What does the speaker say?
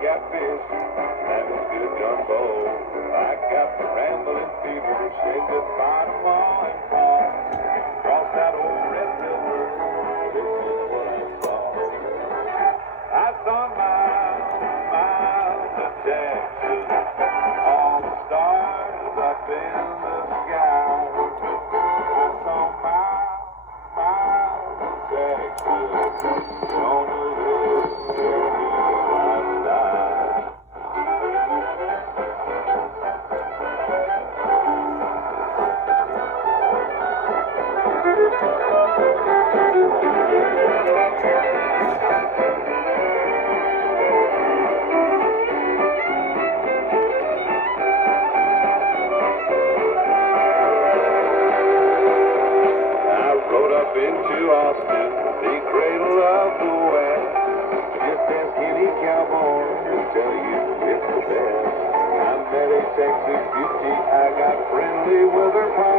catfish, that is good gumbo. I got the rambling fever, say goodbye to Ma and Pa. Cross that old Red River, this is what I saw. I saw miles of Texas, all the stars up in the sky. I saw miles of Texas, gonna live till I die. Into Austin, the cradle of the West. Just ask any cowboy, he'll tell you it's the best. I met a Texas beauty, I got friendly with her.